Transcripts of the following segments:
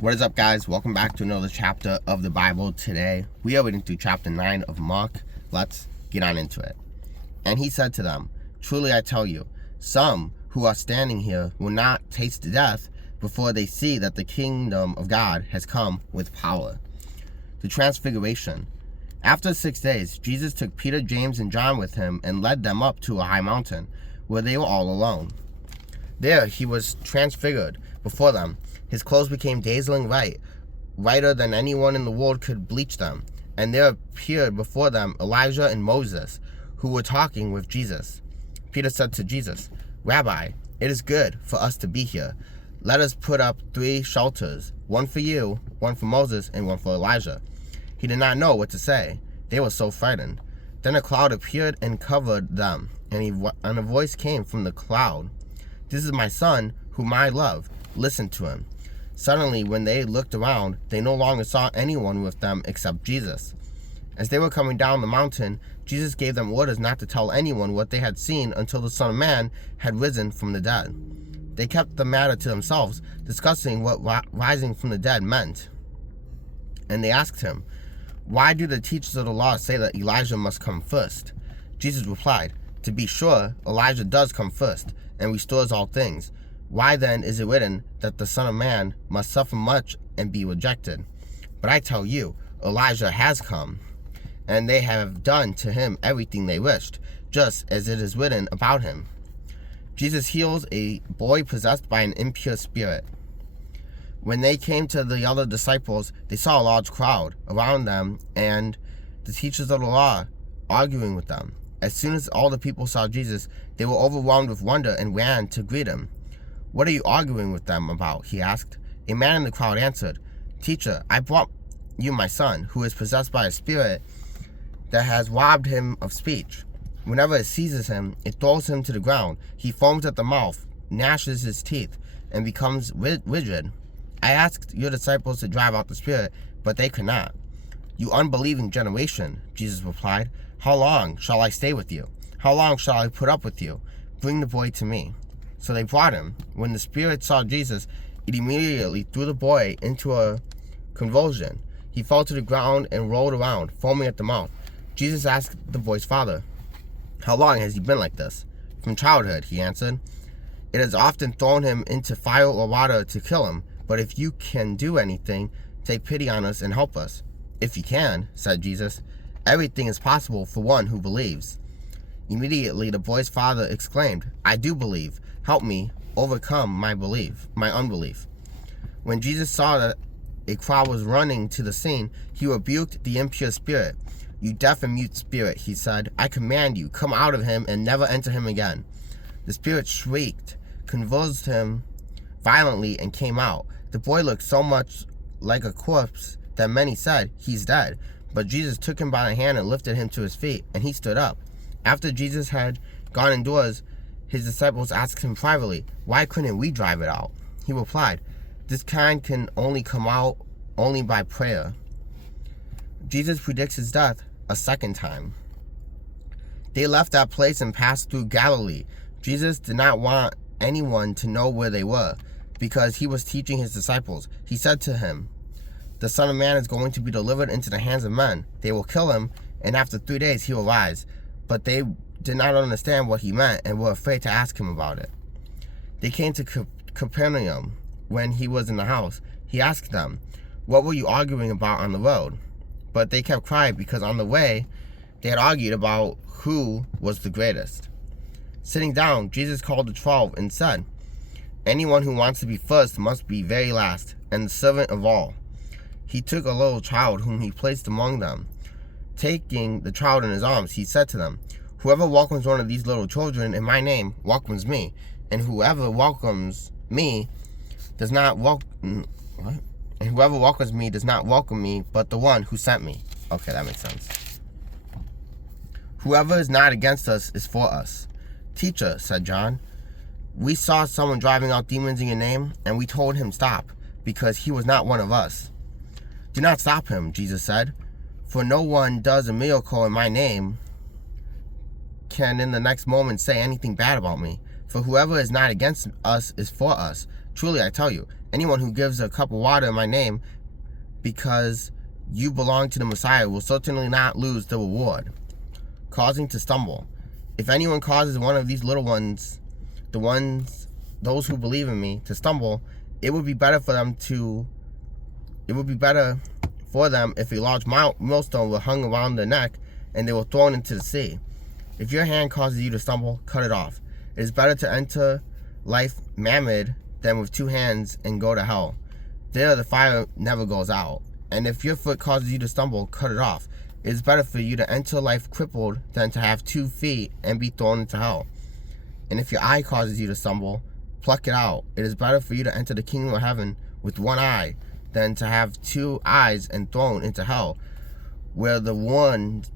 What is up, guys? Welcome back to another chapter of the Bible. Today we are reading through chapter 9 of Mark. Let's get on into it. And he said to them, "Truly I tell you, some who are standing here will not taste death before they see that the kingdom of God has come with power." The Transfiguration. After 6 days, Jesus took Peter, James, and John with him and led them up to a high mountain where they were all alone. There he was transfigured before them. His clothes became dazzling white, whiter than anyone in the world could bleach them. And there appeared before them Elijah and Moses, who were talking with Jesus. Peter said to Jesus, "Rabbi, it is good for us to be here. Let us put up 3 shelters, one for you, one for Moses, and one for Elijah." He did not know what to say. They were so frightened. Then a cloud appeared and covered them, and a voice came from the cloud, "This is my son, whom I love. Listen to him." Suddenly, when they looked around, they no longer saw anyone with them except Jesus. As they were coming down the mountain, Jesus gave them orders not to tell anyone what they had seen until the Son of Man had risen from the dead. They kept the matter to themselves, discussing what rising from the dead meant. And they asked him, "Why do the teachers of the law say that Elijah must come first?" Jesus replied, "To be sure, Elijah does come first and restores all things. Why then is it written that the Son of Man must suffer much and be rejected? But I tell you, Elijah has come, and they have done to him everything they wished, just as it is written about him." Jesus heals a boy possessed by an impure spirit. When they came to the other disciples, they saw a large crowd around them and the teachers of the law arguing with them. As soon as all the people saw Jesus, they were overwhelmed with wonder and ran to greet him. "What are you arguing with them about?" he asked. A man in the crowd answered, "Teacher, I brought you my son, who is possessed by a spirit that has robbed him of speech. Whenever it seizes him, it throws him to the ground. He foams at the mouth, gnashes his teeth, and becomes rigid. I asked your disciples to drive out the spirit, but they could not." "You unbelieving generation," Jesus replied, "how long shall I stay with you? How long shall I put up with you? Bring the boy to me." So they brought him. When the spirit saw Jesus, it immediately threw the boy into a convulsion. He fell to the ground and rolled around, foaming at the mouth. Jesus asked the boy's father, "How long has he been like this?" "From childhood," he answered. "It has often thrown him into fire or water to kill him. But if you can do anything, take pity on us and help us." "If you can," said Jesus, "everything is possible for one who believes." Immediately the boy's father exclaimed, "I do believe. Help me overcome my unbelief." When Jesus saw that a crowd was running to the scene, he rebuked the impure spirit. "You deaf and mute spirit," he said, "I command you, come out of him and never enter him again." The spirit shrieked, convulsed him violently, and came out. The boy looked so much like a corpse that many said, "He's dead." But Jesus took him by the hand and lifted him to his feet, and he stood up. After Jesus had gone indoors, his disciples asked him privately, "Why couldn't we drive it out?" He replied, "This kind can only come out only by prayer." Jesus predicts his death a second time. They left that place and passed through Galilee. Jesus did not want anyone to know where they were, because he was teaching his disciples. He said to him, "The Son of Man is going to be delivered into the hands of men. They will kill him, and after 3 days he will rise." But they did not understand what he meant and were afraid to ask him about it. They came to Capernaum. When he was in the house, he asked them, "What were you arguing about on the road?" But they kept quiet because on the way they had argued about who was the greatest. Sitting down, Jesus called the 12 and said, "Anyone who wants to be first must be very last and the servant of all." He took a little child whom he placed among them. Taking the child in his arms, he said to them, "Whoever welcomes one of these little children in my name welcomes me, and whoever welcomes me does not welcome me, but the one who sent me." Okay, that makes sense. "Whoever is not against us is for us." "Teacher," said John, "we saw someone driving out demons in your name, and we told him stop, because he was not one of us." "Do not stop him," Jesus said, "for no one does a miracle in my name can in the next moment say anything bad about me. For whoever is not against us is for us. Truly I tell you, Anyone who gives a cup of water in my name because you belong to the Messiah will certainly not lose the reward. Causing to stumble. If anyone causes one of these little ones, those who believe in me, to stumble, it would be better for them if a large millstone were hung around their neck and they were thrown into the sea. If your hand causes you to stumble, cut it off. It is better to enter life maimed than with 2 hands and go to hell. There the fire never goes out. And if your foot causes you to stumble, cut it off. It is better for you to enter life crippled than to have 2 feet and be thrown into hell. And if your eye causes you to stumble, pluck it out. It is better for you to enter the kingdom of heaven with 1 eye than to have 2 eyes and thrown into hell, where the worms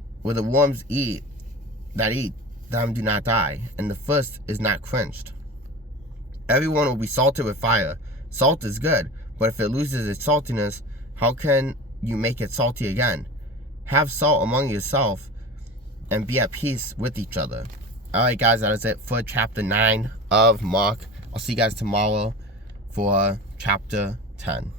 that eat them do not die, and the first is not quenched. Everyone will be salted with fire. Salt is good, but if it loses its saltiness, how can you make it salty again? Have salt among yourself and be at peace with each other. Alright guys, that is it for chapter 9 of Mark. I'll see you guys tomorrow for chapter 10.